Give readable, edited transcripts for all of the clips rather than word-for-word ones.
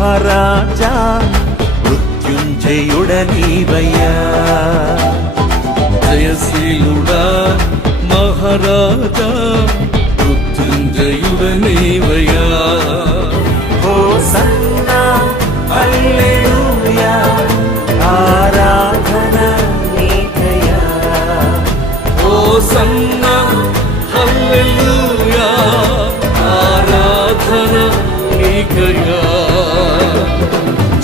మహారాజా మృత్యుంజయుడనీవయ్యా. జయశీలుడా మహారాజా మృత్యుంజయుడనీవయ్యా. Hosanna హల్లెలూయా ఆరాధన నీకయ్యా. Hosanna హల్లెలూయా ఆరాధన నీకయ్యా.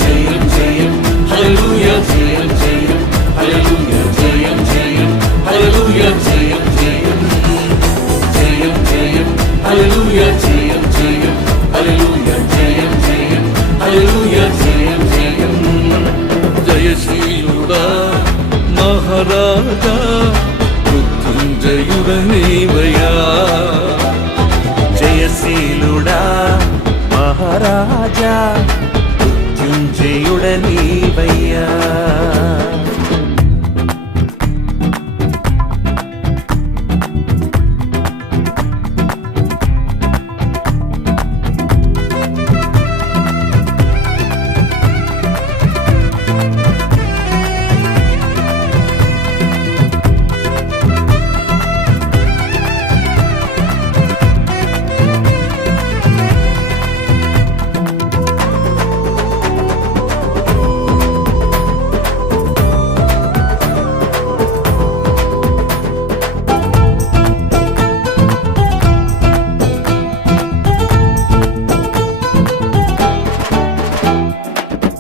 జయం జయం హల్లెలూయా జయం జయం హల్లెలూయా జయం జయం హల్లెలూయా జయం జయం జయం జయం హల్లెలూయా జయం జయం హల్లెలూయా జయం జయం హల్లెలూయా జయం జయం. జయశీలుడా మహారాజా మృత్యుంజయుడనీవయ్యా. జయశీలుడా మహారాజా మృత్యుంజయుడనీవయ్యా.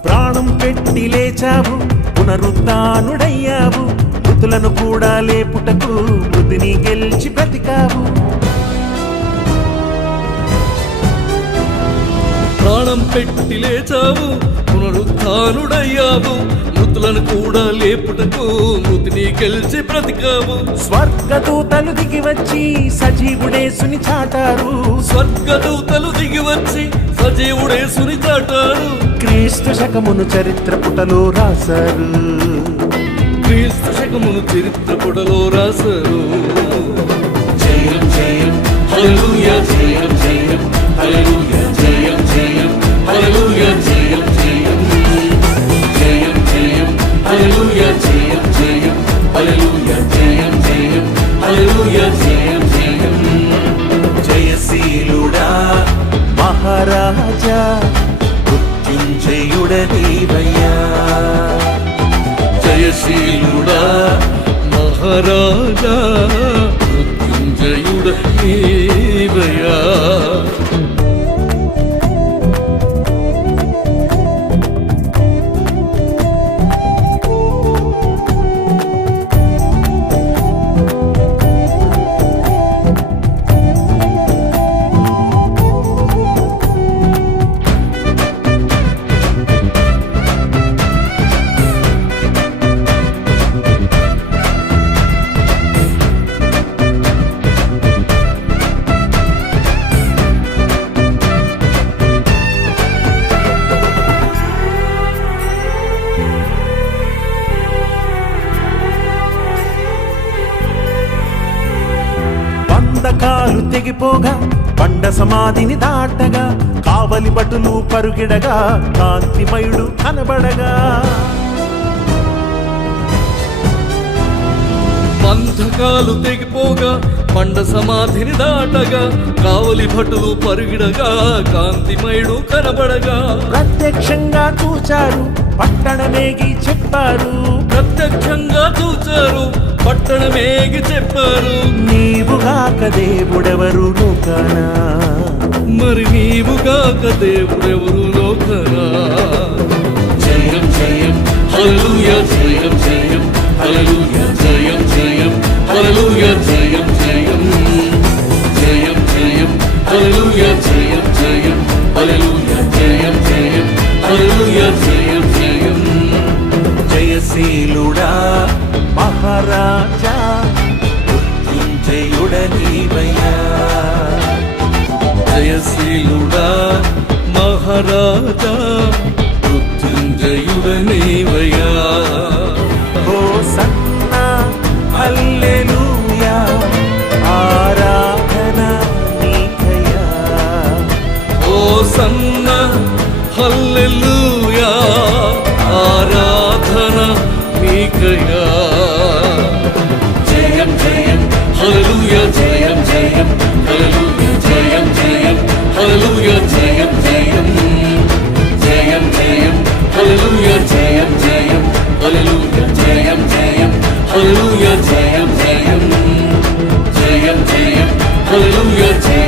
ప్రాణం పెట్టి లేచావు, పునరుత్థానుడయ్యావు, మృతులను కూడా లేపుటకు మృతిని గెలిచి బ్రతికావు. ప్రాణం పెట్టి లేచావు, పునరుత్థానుడయ్యావు, మృతులను కూడా లేపుటకు మృతిని గెలిచి బ్రతికావు. స్వర్గదూతలు దిగి వచ్చి సజీవుడేసుని చాటారు. స్వర్గదూతలు దిగి వచ్చి సజీవుడేసుని చాటారు. క్రీస్తు శకమును చరిత్ర పుటలో రాశారు. క్రీస్తు శకమును చరిత్ర పుటలో రాశారు. జయం జయం హల్లెలూయా జయం జయం హల్లెలూయా జయం జయం హల్లెలూయా జయం జయం జయం జయం హల్లెలూయా జయం జయం హల్లెలూయా జయం జయం హల్లెలూయా జయం జయం. జయశీలుడా మహారాజా మృత్యుంజయుడనీవయ్యా. జయశీలుడా మహారాజా మృత్యుంజయుడనీవయ్యా. బంధకాలు తెగిపోగా బండ సమాధిని దాటగా కావలి భటులు పరుగిడగా కాంతిమయుడు కనబడగా. బంధకాలు తెగిపోగా బండ సమాధిని దాటగా కావలి భటులు పరుగిడగా కాంతిమయుడు కనబడగా. ప్రత్యక్షంగా చూచారు, పట్టణమేగి చెప్పారు. ప్రత్యక్షంగా చూచారు, పట్టణమేగి చెప్పారు. నీవుగాక దేవుడెవరు లోకానా, మరి నీవుగాక దేవుడెవరు లోకనా. జయం జయం హల్లెలూయా జయం జయం హల్లెలూయా జయం జయం హల్లెలూయా జయం జయం జయం జయం హల్లెలూయా జయం జయం హల్లెలూయా జయం జయం హల్లెలూయా జయం జయం. జయశీలుడా మహారాజా మృత్యుంజయుడనీవయ్యా. జయశీలుడా మహారాజా మృత్యుంజయుడనీవయ్యా. హోసన్నా హల్లెలూయా ఆరాధన నీకయ్యా. హోసన్నా హల్లెలూయా ఆరాధన నీకయ్యా జయం జయం హల్లెలూయా జయం జయం హల్లెలూయా జయం జయం హల్లెలూయా జయం జయం జయం జయం హల్లెలూయా జయం జయం హల్లెలూయా జయం జయం హల్లెలూయా జయం జయం జయం జయం హల్లెలూయా జయం